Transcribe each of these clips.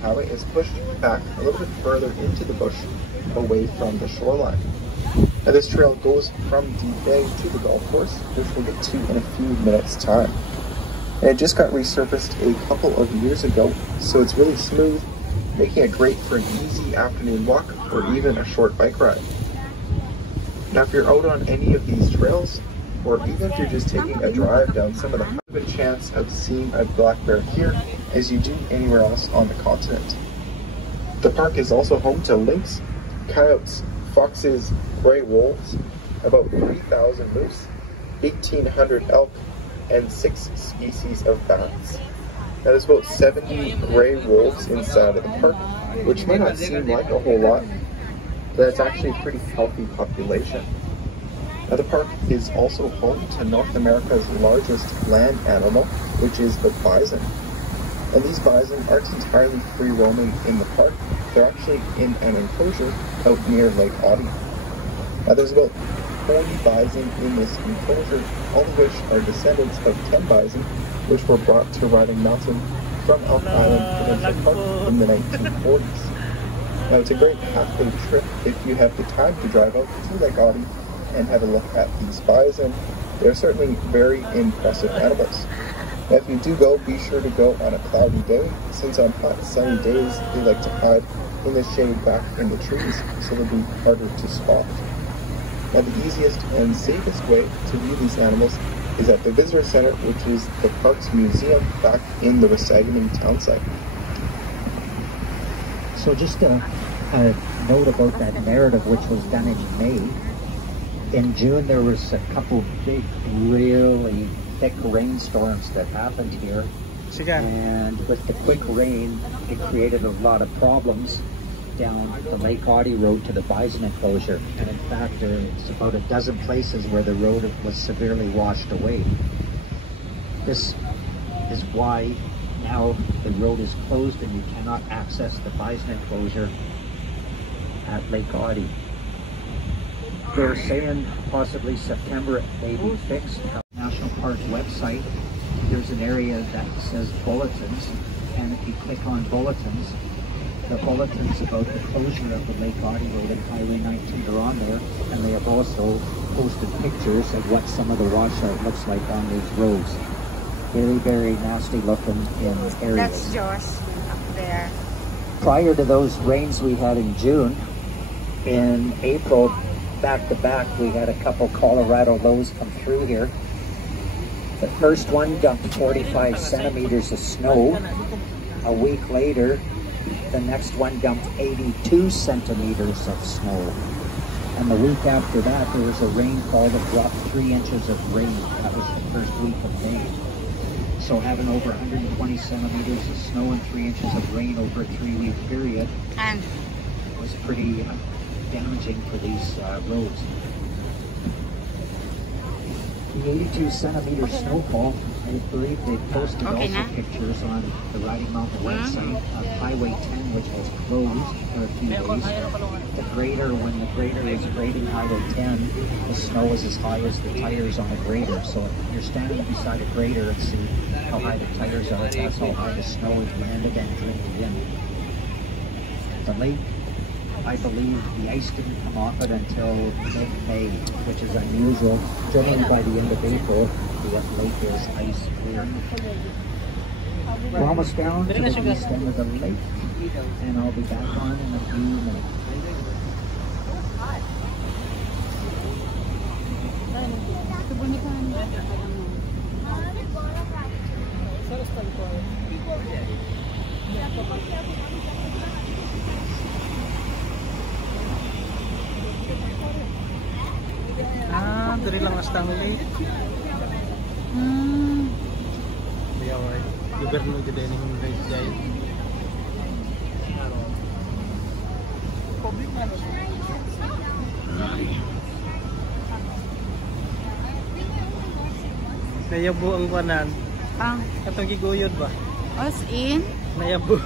highway is pushed back a little bit further into the bush away from the shoreline. Now this trail goes from Deep Bay to the golf course, which we'll get to in a few minutes time. And it just got resurfaced a couple of years ago, so it's really smooth, making it great for an easy afternoon walk or even a short bike ride. Now if you're out on any of these trails, or even if you're just taking a drive down some of them, you have a chance of seeing a black bear here as you do anywhere else on the continent. The park is also home to lynx, coyotes, foxes, gray wolves, about 3,000 moose, 1,800 elk, and 6 species of bats. Now there's about 70 gray wolves inside of the park, which might not seem like a whole lot, but it's actually a pretty healthy population. Now the park is also home to North America's largest land animal, which is the bison. And these bison aren't entirely free roaming in the park, they're actually in an enclosure out near Lake Audie. Now there's about 40 bison in this enclosure, all of which are descendants of 10 bison, which were brought to Riding Mountain from Elk Island Provincial Park in the 1940s. Now it's a great half-day trip if you have the time to drive out to Lake Audie and have a look at these bison. They're certainly very impressive animals. Now if you do go, be sure to go on a cloudy day, since on hot sunny days they like to hide in the shade back in the trees, so they'll be harder to spot. Now the easiest and safest way to view these animals is at the visitor center, which is the park's museum back in the Wasagaming town site. So just a note about that narrative, which was done in May. In June there was a couple big, really thick rainstorms that happened here. And with the quick rain, it created a lot of problems down the Lake Audie road to the bison enclosure. And in fact, there's about a dozen places where the road was severely washed away. This is why now the road is closed and you cannot access the bison enclosure at Lake Audie. They're saying possibly September it may be fixed. National Park website, there's an area that says bulletins, and if you click on bulletins, the bulletins about the closure of the Lake Audie Road and Highway 19 are on there, and they have also posted pictures of what some of the washout looks like on these roads. Very, very nasty looking in areas. That's Josh up there. Prior to those rains we had in June, in April, back to back, we had a couple Colorado lows come through here. The first one dumped 45 centimeters of snow. A week later, the next one dumped 82 centimeters of snow. And the week after that, there was a rainfall that dropped 3 inches of rain. That was the first week of May. So having over 120 centimeters of snow and 3 inches of rain over a 3-week period was pretty damaging for these roads. The 82 centimeter snowfall, I believe they posted also pictures on the Riding Mountain website of Highway 10, which was closed for a few days. The grader, when the grader is grading Highway 10, the snow is as high as the tires on the grader. So if you're standing beside a grader and see how high the tires are, that's how high the snow is behind it and drifted in. The lake, I believe the ice didn't come off it until mid-May, which is unusual. Generally by the end of April, the lake is ice clear. We're almost down to the east end of the lake, and I'll be back on in a few minutes. Dari lang hasta huli. Biaway. Gobyerno gede ning Rejay. Public man. Nayabo ang banan. Katong giguyod ba? As in? Nayabo.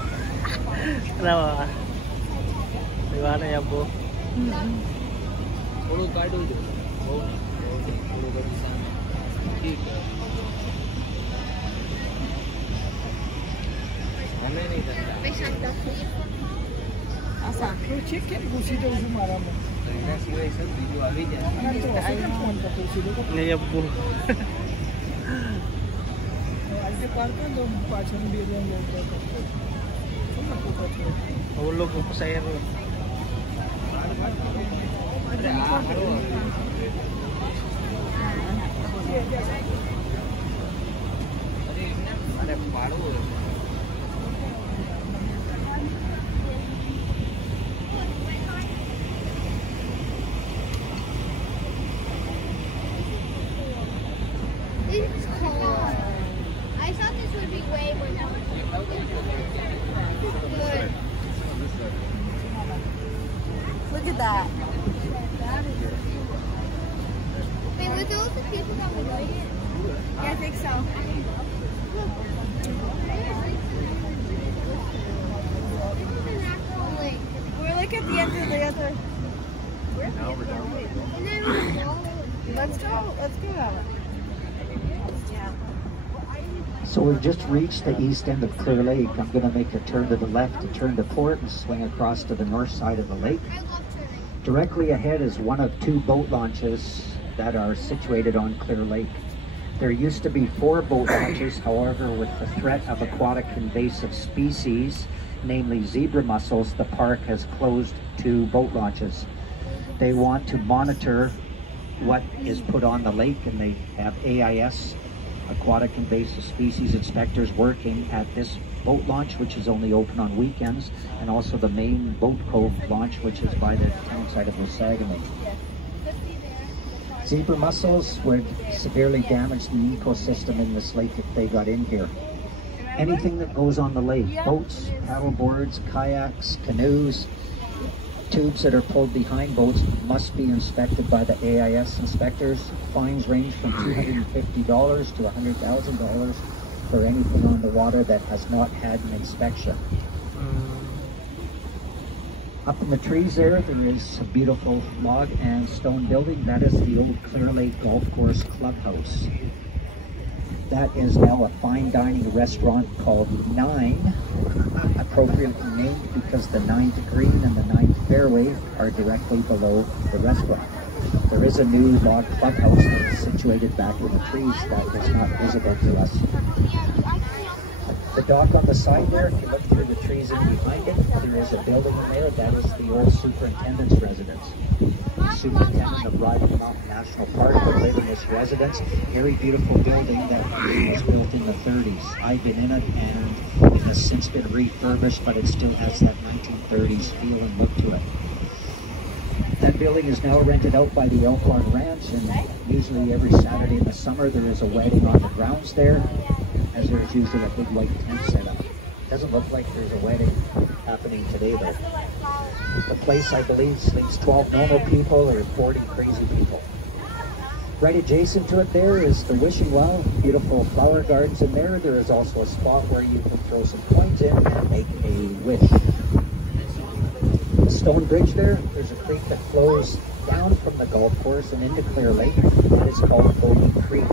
Ano? Diba nayabo? Puro card holder. Asa? Ngayap po. Hulog ang pasahero. This is cold. I thought this would be way more good. Look at that. Wait, were those the people that were doing it? Yeah, I think so. We're like at the end of the other. Now we're down. And then we go. Let's go. Let's go that way. Yeah. So we've just reached the east end of Clear Lake. I'm going to make a turn to the left to turn to port and swing across to the north side of the lake. I love turning. Directly ahead is one of 2 boat launches that are situated on Clear Lake. There used to be 4 boat launches, however, with the threat of aquatic invasive species, namely zebra mussels, the park has closed 2 boat launches. They want to monitor what is put on the lake, and they have AIS, aquatic invasive species inspectors, working at this boat launch, which is only open on weekends, and also the main boat cove launch, which is by the town site of Wasagaming. Zebra mussels would severely damage the ecosystem in this lake if they got in here. Anything that goes on the lake, boats, paddle boards, kayaks, canoes, tubes that are pulled behind boats must be inspected by the AIS inspectors. Fines range from $250 to $100,000 for anything on the water that has not had an inspection. Up in the trees there is a beautiful log and stone building. That is the old Clear Lake Golf Course Clubhouse. That is now a fine dining restaurant called Nine, appropriately named because the 9th green and the 9th fairway are directly below the restaurant. There is a new log clubhouse that is situated back in the trees that is not visible to us. The dock on the side there, if you look through the trees in behind it, there is a building in there. That is the old superintendent's residence. The superintendent of Rocky Mountain National Park would live in this residence. Very beautiful building that was built in the 30s. I've been in it, and it has since been refurbished, but it still has that 1930s feel and look to it. That building is now rented out by the Elkhorn Ranch, and usually every Saturday in the summer there is a wedding on the grounds there, as there's usually a big white tent set up. Doesn't look like there's a wedding happening today though. The place, I believe, sleeps 12 normal people or 40 crazy people. Right adjacent to it there is the wishing well, beautiful flower gardens in there. There is also a spot where you can throw some coins in and make a wish. The stone bridge there's a creek that flows down from the golf course and into Clear Lake. That is called Bogey Creek.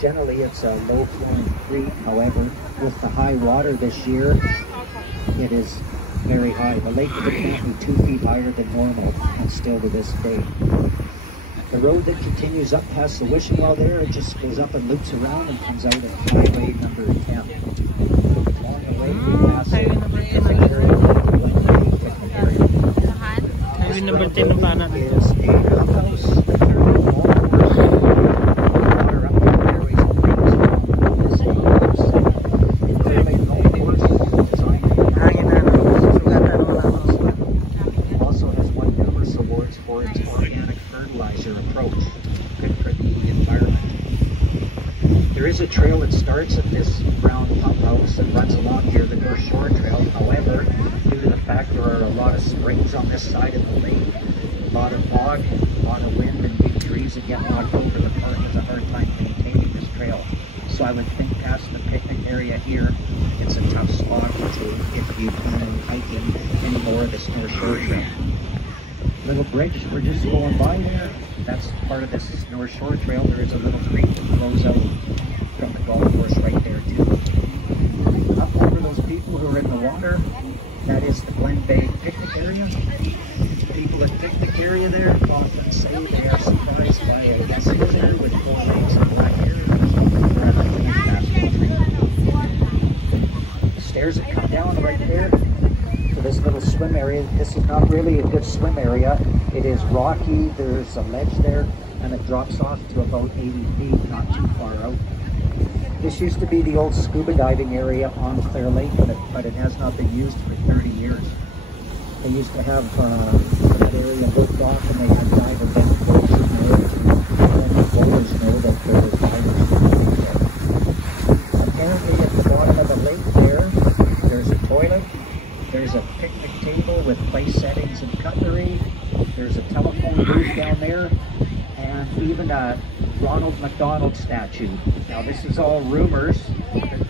Generally, it's a low-flowing creek. However, with the high water this year, it is very high. The lake is apparently 2 feet higher than normal, and still to this day. The road that continues up past the wishing well there, it just goes up and loops around and comes out at highway number 10. Along the way, we pass Highway number 10 picnic area. Highway number 10 ng pana dito. Is a clubhouse. Water up there, airways and things along this course. In Clear Lake Golf Course, designed to be Hangin na. Sugatan mo lang. also has won numerous awards for its organic fertilizer approach. Good for the environment. There is a trail that starts at this brown pump house and runs along here, the North Shore Trail. However, due to the fact there are a lot of springs on this side of the lake, a lot of fog, a lot of wind and big trees that get knocked over, the park has a hard time maintaining this trail. So I would think past the picnic area here, it's a tough spot to, if you plan on hiking any more of this North Shore Trail. Little bridge, we're just going by there. That's part of this North Shore Trail. There is a little creek that flows out from the golf course right there too. Up over those people who are in the water, That is the Glen Bay picnic area. People at picnic area there often say they are surprised by a gazelle there with 4 legs and black hair. Stairs that come down right there to this little swim area. This is not really a good swim area. It is rocky, there's a ledge there, and it drops off to about 80 feet, not too far out. This used to be the old scuba diving area on Clear Lake, but it has not been used for 30 years. They used to have that area booked off, and they had diver boats in there, and the boaters know that there were divers there. Apparently at the bottom of the lake there's a toilet, there's a picnic table with place settings and cutlery, there's a telephone booth down there, and even a Ronald McDonald statue. Now this is all rumors,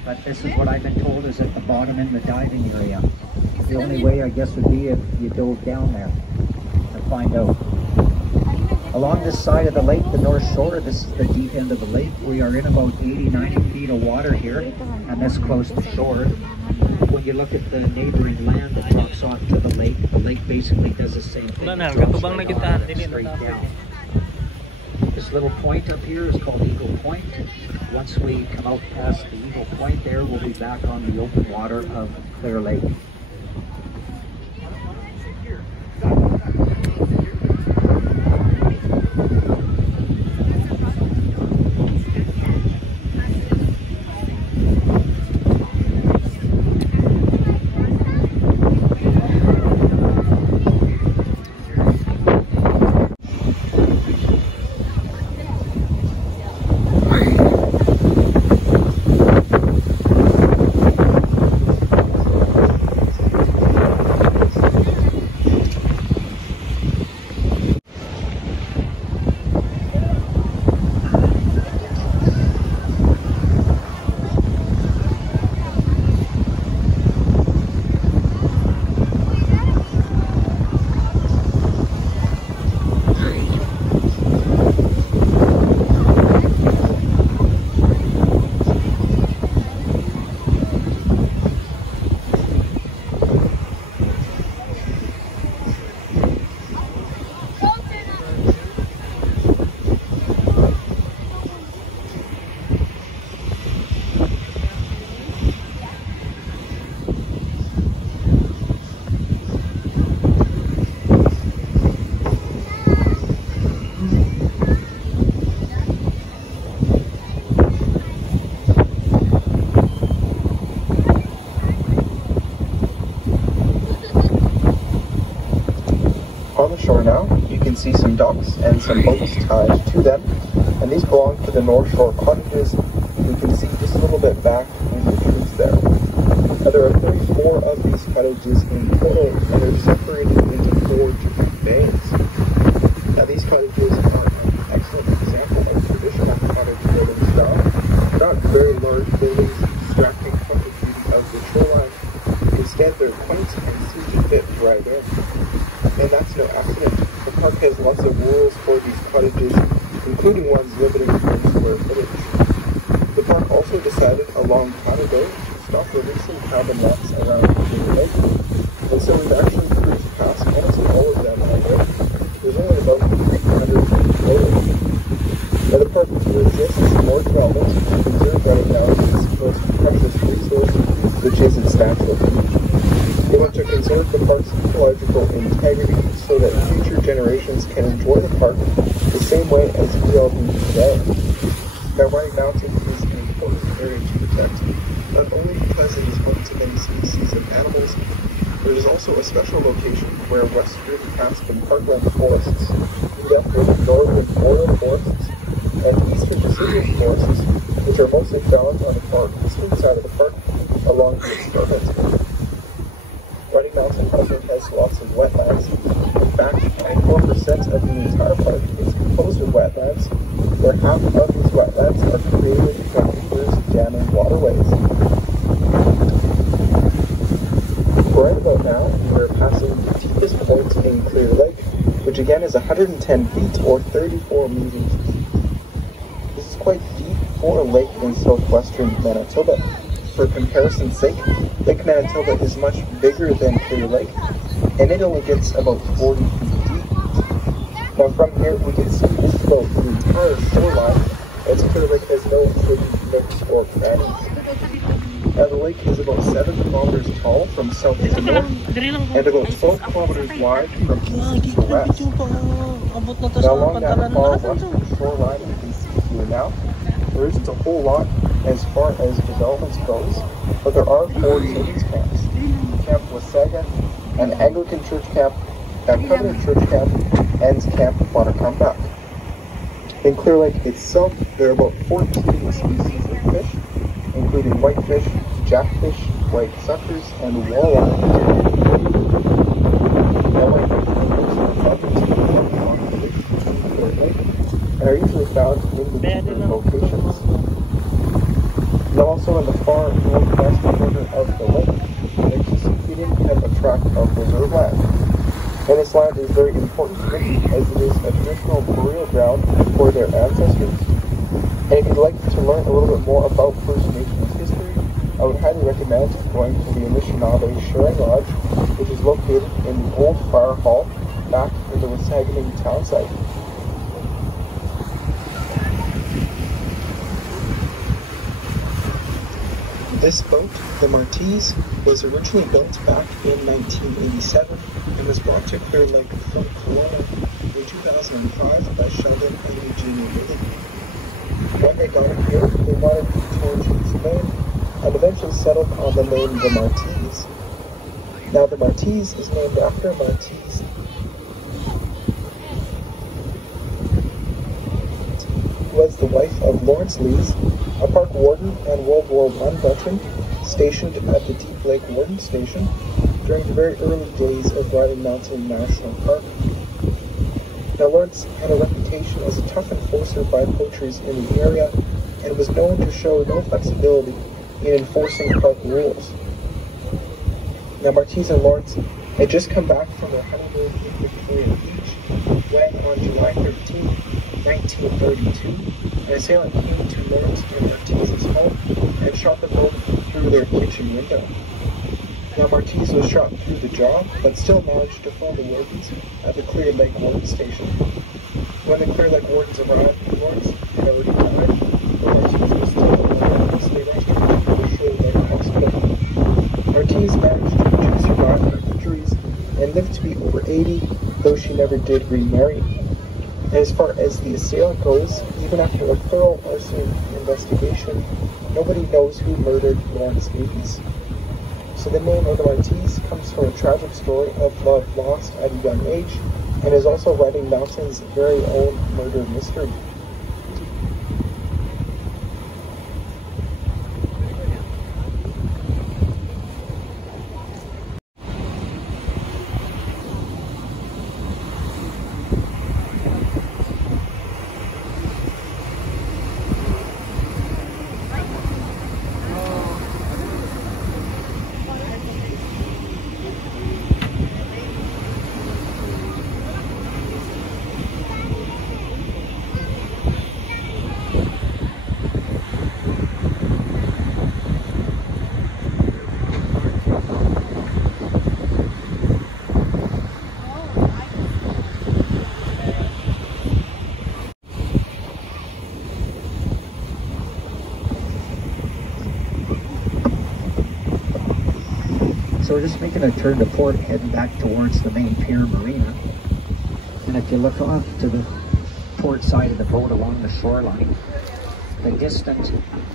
but this is what I've been told is at the bottom in the diving area. The only way I guess would be if you dove down there to find out. Along this side of the lake, the north shore, this is the deep end of the lake. We are in about 80, 90 feet of water here, and this close to shore. When you look at the neighboring land that drops off to the lake basically does the same thing. It drops straight down. This little point up here is called Eagle Point. Once we come out past the Eagle Point there, we'll be back on the open water of Clear Lake. On the shore now, you can see some docks and some boats tied to them, and these belong to the North Shore cottages. You can see just a little bit back in the trees there. Now, there are 34 of these cottages in total, and they're separated into 4 different bays. Now, these cottages are an excellent example of traditional cottage building style. They're not very large buildings distracting from the beauty of the shoreline. Instead, they're quaint and seem to fit right in. And that's no accident. The park has lots of rules for these cottages, including ones limiting in square footage. The park also decided a long time ago to stop releasing cabin lots around the lake, and so we've actually cruised past almost all of them already. There's only about 300 total. Now the park resists more development to preserve right now its most precious resource, which is its natural beauty. They want to conserve the park's ecological integrity so that future generations can enjoy the park the same way as we all do today. Now, White Mountain is an important area to protect, not only because it is home to many species of animals, but it is also a special location where western aspen parkland forests meet up with northern boreal forests and eastern deciduous forests, which are mostly found on the far eastern side of the park along the Province. Whiting Mountain also has lots of wetlands. In fact, 94% of the entire park is composed of wetlands, where half of these wetlands are created from rivers damming waterways. Right about now, we're passing the deepest point in Clear Lake, which again is 110 feet or 34 meters deep. This is quite deep for a lake in southwestern Manitoba. For comparison's sake, Lake Manitoba is much bigger than Clear Lake, and it only gets about 40 feet deep. Now from here, we can see just about the entire shoreline, as Clear Lake has no hidden nooks or crannies. Now the lake is about 7 kilometers tall from south to north, and about 12 kilometers wide from east to west. Now along that far western shoreline we can see here now, there isn't a whole lot as far as development goes, but there are 4 children's camps. Camp Wasaga, an Anglican church camp, a Covenant church camp, and Camp Wasagaming. In Clear Lake itself, there are about 14 species of fish, including whitefish, jackfish, white suckers, and walleye. Now, whitefish are abundant in Clear Lake and are usually found in the deeper locations. Now, also in the far northwest corner of the lake, there's this hidden type of tract of reserve land. And this land is very important to them as it is a traditional burial ground for their ancestors. And if you'd like to learn a little bit more about First Nations history, I would highly recommend going to the Anishinaabe Sharing Lodge, which is located in the old fire hall back in the Wasagaming town site. This boat, the Martese, was originally built back in 1987 and was brought to Clear Lake from Kelowna in 2005 by Sheldon and Eugenia Lilly. When they got it here, they wanted to change its name and eventually settled on the name the Martese. Now the Martese is named after Martese, who was the wife of Lawrence Lees, a park warden and World War I veteran stationed at the Deep Lake Warden Station during the very early days of Riding Mountain National Park. Now Lawrence had a reputation as a tough enforcer by poachers in the area and was known to show no flexibility in enforcing park rules. Now Martese and Lawrence had just come back from their honeymoon in Victoria Beach when on July 13, 1932, an assailant came to Lawrence and Martese's home and shot them both through their kitchen window. Now Martese was shot through the jaw, but still managed to phone the wardens at the Clear Lake Warden Station. When the Clear Lake wardens arrived, Lawrence had already died, but Martese was still alive, so they rushed him to the Shore Lake Hospital. Martese managed to survive her injuries and lived to be over 80, though she never did remarry. And as far as the assailant goes, even after a thorough arson investigation, nobody knows who murdered Lawrence Lees. So the name of the Martese comes from a tragic story of love lost at a young age, and is also Riding Mountain's very own murder mystery. So we're just making a turn to port, heading back towards the main pier marina. And if you look off to the port side of the boat along the shoreline, the distant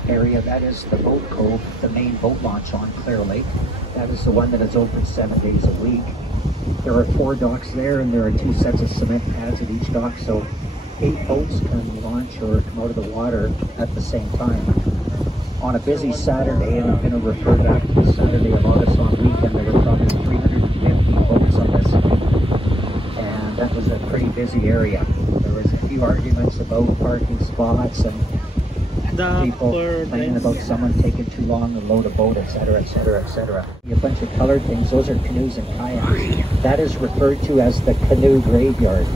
area, that is the boat cove, the main boat launch on Clear Lake. That is the one that is open 7 days a week. There are 4 docks there, and there are 2 sets of cement pads at each dock, so 8 boats can launch or come out of the water at the same time. On a busy Saturday, and I'm going to refer back to the Saturday of August long weekend, there were probably 350 boats on this, and that was a pretty busy area. There was a few arguments about parking spots and people complaining about someone taking too long to load a boat, etc., etc., etc. A bunch of colored things, those are canoes and kayaks. That is referred to as the canoe graveyard.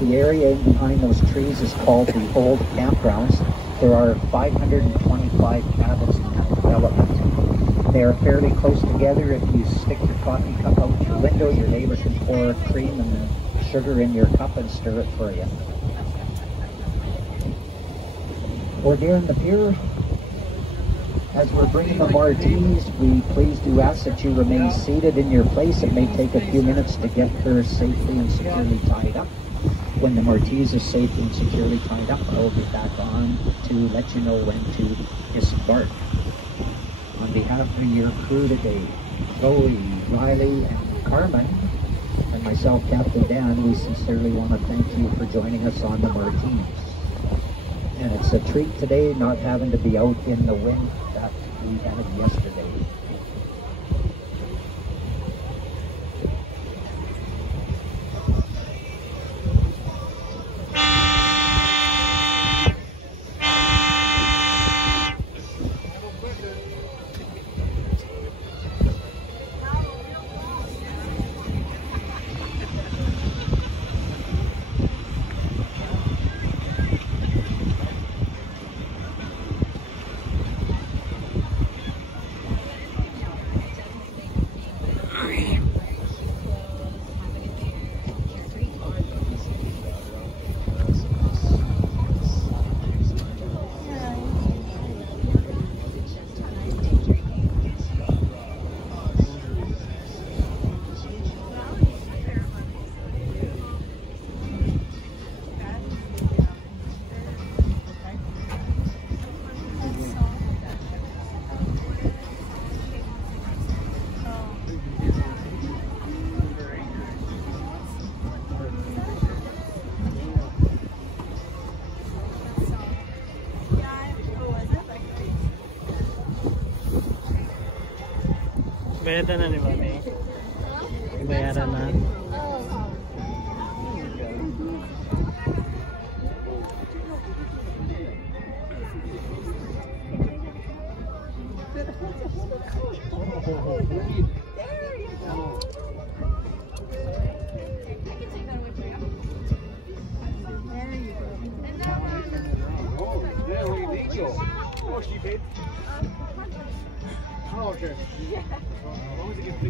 The area in behind those trees is called the Old Campgrounds. There are 525 cabins in that development. They're fairly close together. If you stick your coffee cup out your window, your neighbor can pour cream and sugar in your cup and stir it for you. We're nearing the pier. As we're bringing the Martese, we please do ask that you remain seated in your place. It may take a few minutes to get her safely and securely tied up. When the Martese is safely and securely tied up, I will be back on to let you know when to disembark. On behalf of your crew today, Chloe, Riley, and Carmen, and myself, Captain Dan, we sincerely want to thank you for joining us on the Martese. And it's a treat today not having to be out in the wind that we had yesterday. Bayaran na ni Mami. Bayaran na.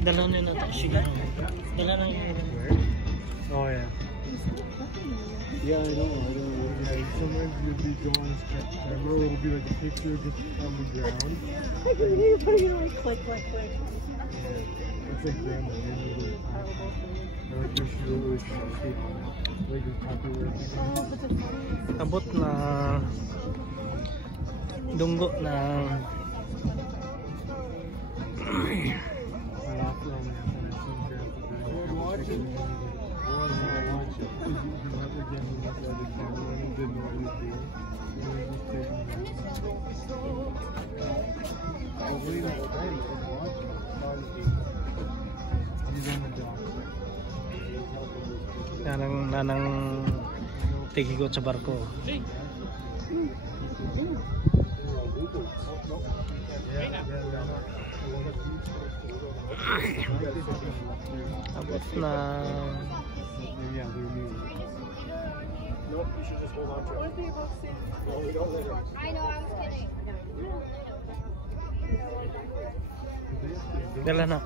Dala na ito siya. Dala na yung oh yeah. Yeah, I know. Like, sometimes you'll be going to camera, it'll be like a picture just on the ground. I can hear you like click, click, click. That's like grandma. I like this really sharpy. Like it's popular. abot na dunggo na nanang tigigot sa barko. Abot na I know, I was kidding. dala na.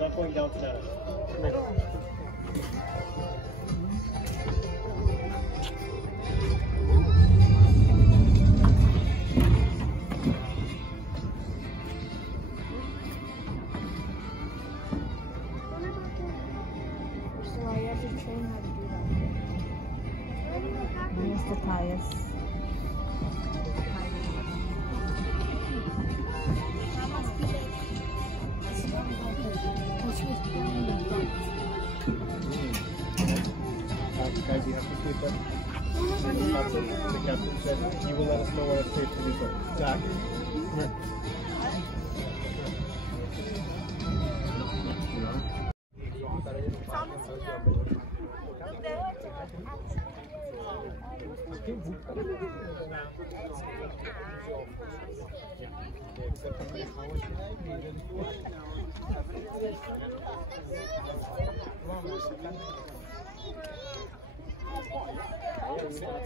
Not going down to that. So I have to train how to do that. He has to tie us. Guys, you have to sleep up. The captain said he will let us know when it's safe to do so. Jack, come here.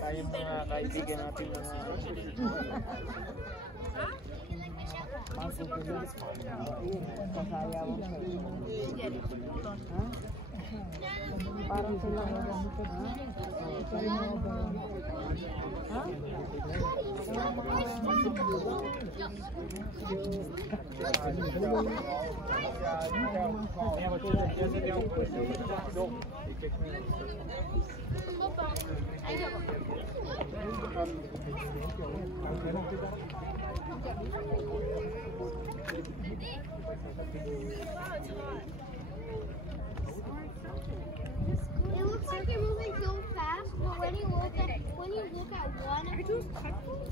Tayong mga kaibigan natin mga Parang sila It looks like you're moving so fast, but when you look at one, are those cutballs?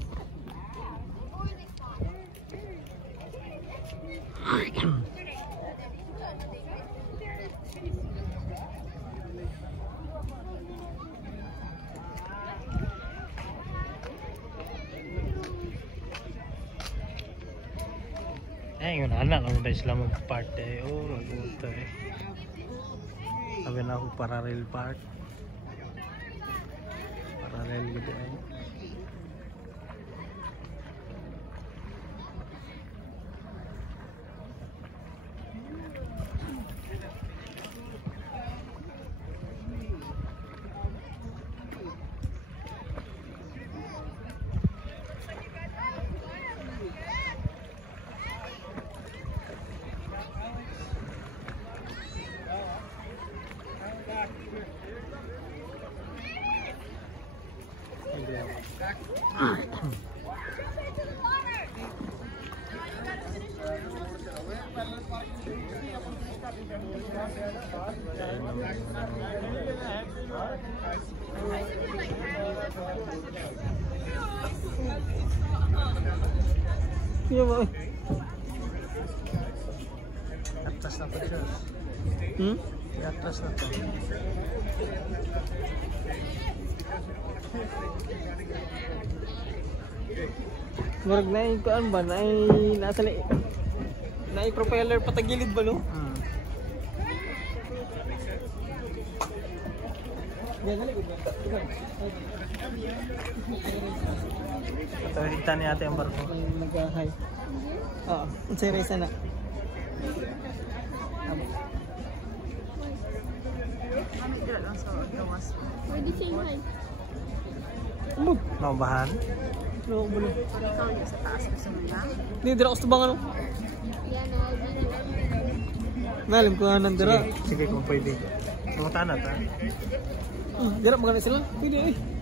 Or are they fire? yun anak naman tayo sila mag-parte. Oh, mag-uto eh. Sabi na ako parallel park. Parallel gitu eh. Iya boy. Atas na po siya. Di atas na po. Murag na yung kuan ba? Nasa propeller patagilid ba no? Ito, higta ni ate ang barko. Nag-high. Oo, sa race na. Pwede same height. Naubahan? No, bulo. Ikaw yung sa taas gusto mo na? Hindi, dira ko sa bang ano? Yan o, Malam ko nandira. Sige kung pwede. Sumunta na ta. Dira magana sila. Pwede eh.